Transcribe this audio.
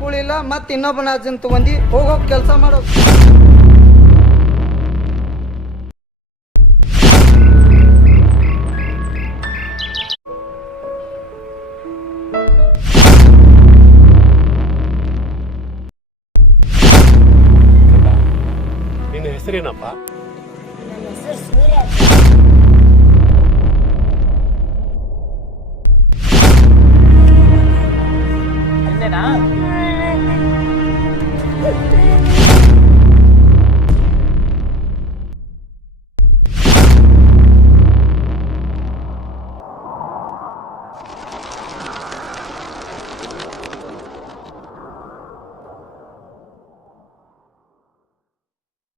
ತಗೊಳಿಲ್ಲ ಮತ್ತೆ ಇನ್ನೊಬ್ಬ ನಾಜನ್ ತಗೊಂಡಿ ಹೋಗೋಕ್ ಕೆಲಸ ಮಾಡೋ ನಿನ್ನ ಹೆಸರೇನಪ್ಪ? やめろ!